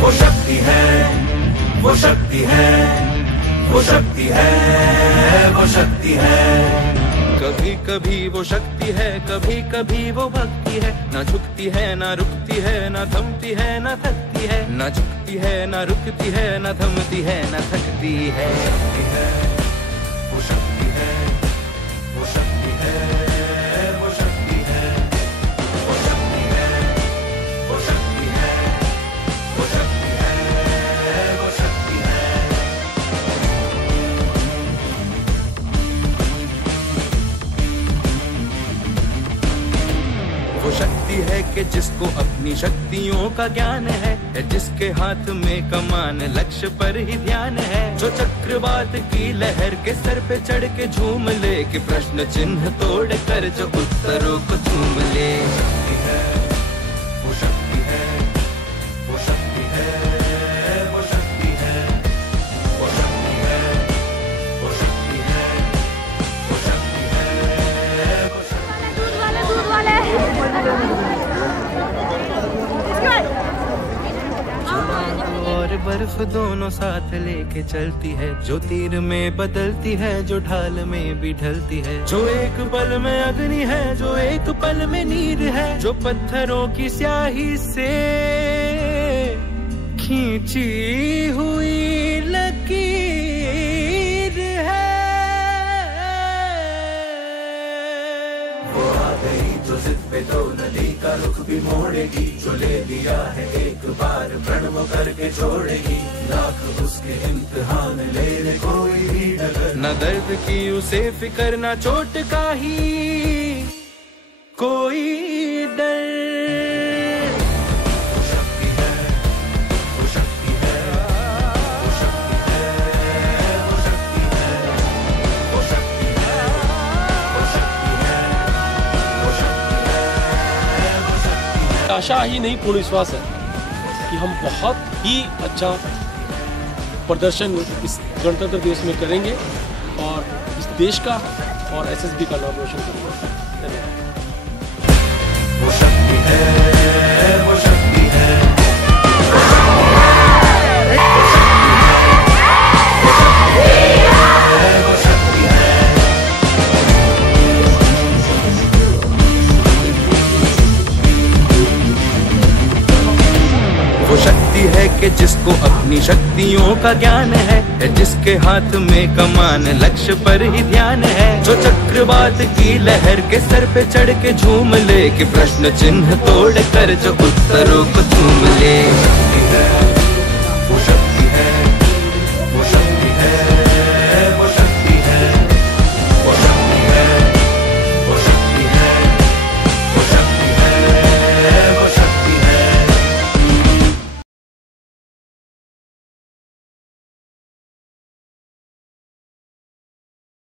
वो शक्ति है, वो शक्ति है, वो शक्ति है, वो शक्ति है। कभी कभी वो शक्ति है, कभी कभी वो भक्ति है। ना झुकती है ना रुकती है, ना थमती है ना थकती है। ना झुकती है ना रुकती है, ना थमती है ना थकती है। वो शक्ति है, वो शक्ति है, वो शक्ति है, वो शक्ति है, वो शक्ति है, वो शक्ति है, वो शक्ति है। वो शक्ति है कि जिसको अपनी शक्तियों का ज्ञान है, जिसके हाथ में कमान लक्ष्य पर ही ध्यान है। जो चक्रवात की लहर के सर पे चढ़ के झूम ले, कि प्रश्न चिन्ह तोड़ कर जो उत्तरों को चूम ले। शक्ति है, वो शक्ति है, वो शक्ति है, वो शक्ति है, वो शक्ति है, वो शक्ति है, वो शक्ति है, वो और बर्फ दोनों साथ लेके चलती है। जो तीर में बदलती है, जो ढाल में भी ढलती है। जो एक पल में अग्नि है, जो एक पल में नीर है। जो पत्थरों की स्याही से खींची हुई लकीर है। वो आ गई जो जिद पे तो नदी का रुख भी मोड़ेगी। जो ले लिया है एक बार प्रण वो करके छोड़ेगी। लाख उसके इम्तिहान ले ले कोई भी डगर। न दर्द की उसे फिकर, न चोट का ही कोई डर। वो शक्ति है, वो शक्ति है, वो शक्ति है, वो शक्ति है, वो शक्ति है, वो शक्ति है, वो शक्ति है, वो शक्ति है। आशा ही नहीं, पूर्ण विश्वास है कि हम बहुत ही अच्छा प्रदर्शन इस गणतंत्र दिवस में करेंगे और इस देश का और एसएसबी का नाम रोशन करेंगे। धन्यवाद। वो शक्ति है, वो शक्ति है, वो शक्ति है। वो शक्ति है कि जिसको अपनी शक्तियों का ज्ञान है, जिसके हाथ में कमान लक्ष्य पर ही ध्यान है। जो चक्रवात की लहर के सर पे चढ़ के झूम ले, कि प्रश्न चिन्ह तोड़ कर जो उत्तरों को चूम ले।